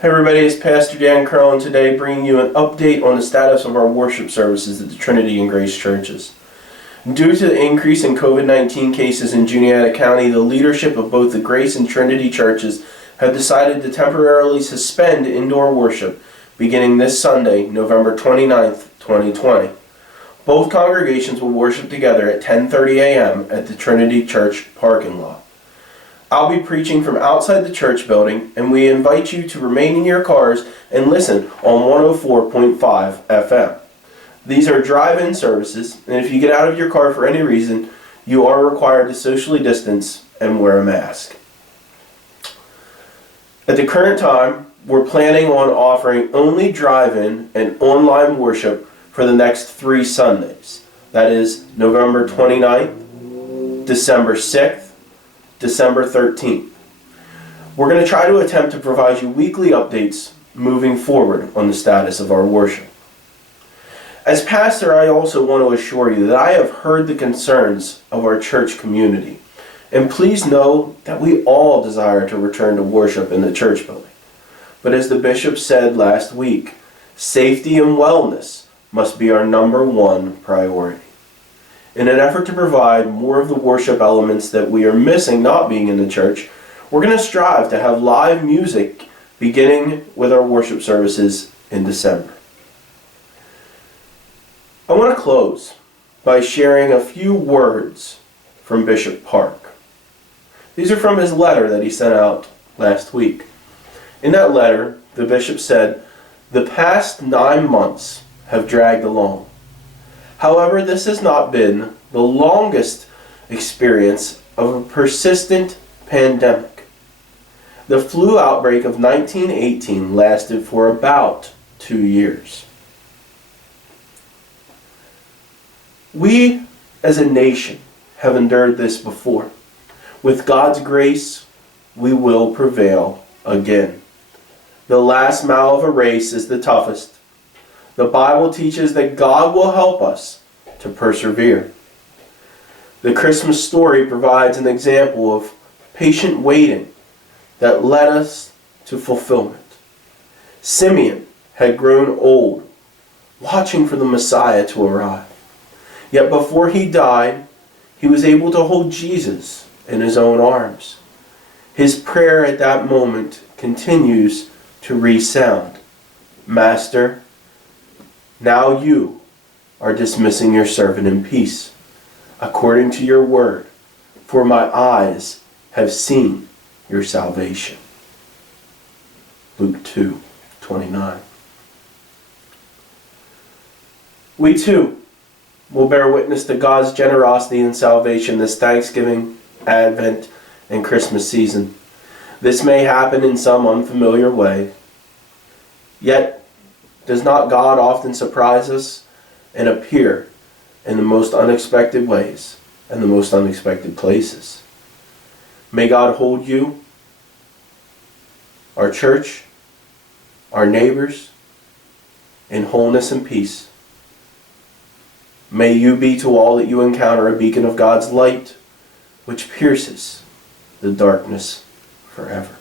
Hey everybody, it's Pastor Dan Curlin today bringing you an update on the status of our worship services at the Trinity and Grace churches. Due to the increase in COVID-19 cases in Juniata County, the leadership of both the Grace and Trinity churches have decided to temporarily suspend indoor worship beginning this Sunday, November 29th, 2020. Both congregations will worship together at 10:30 a.m. at the Trinity Church parking lot. I'll be preaching from outside the church building, and we invite you to remain in your cars and listen on 104.5 FM. These are drive-in services, and if you get out of your car for any reason, you are required to socially distance and wear a mask. At the current time, we're planning on offering only drive-in and online worship for the next 3 Sundays. That is November 29th, December 6th, December 13th. We're going to try to attempt to provide you weekly updates moving forward on the status of our worship. As pastor, I also want to assure you that I have heard the concerns of our church community. And please know that we all desire to return to worship in the church building. But as the bishop said last week, safety and wellness must be our #1 priority. In an effort to provide more of the worship elements that we are missing not being in the church, we're going to strive to have live music beginning with our worship services in December. I want to close by sharing a few words from Bishop Park. These are from his letter that he sent out last week. In that letter, the bishop said, "The past 9 months have dragged along. However, this has not been the longest experience of a persistent pandemic. The flu outbreak of 1918 lasted for about 2 years. We, as a nation, have endured this before. With God's grace, we will prevail again. The last mile of a race is the toughest. The Bible teaches that God will help us to persevere. The Christmas story provides an example of patient waiting that led us to fulfillment. Simeon had grown old, watching for the Messiah to arrive. Yet before he died, he was able to hold Jesus in his own arms. His prayer at that moment continues to resound. Master, now you are dismissing your servant in peace, according to your word, for my eyes have seen your salvation." Luke 2:29. We too will bear witness to God's generosity and salvation this Thanksgiving, Advent, and Christmas season. This may happen in some unfamiliar way. Yet, does not God often surprise us and appear in the most unexpected ways and the most unexpected places? May God hold you, our church, our neighbors, in wholeness and peace. May you be to all that you encounter a beacon of God's light, which pierces the darkness forever.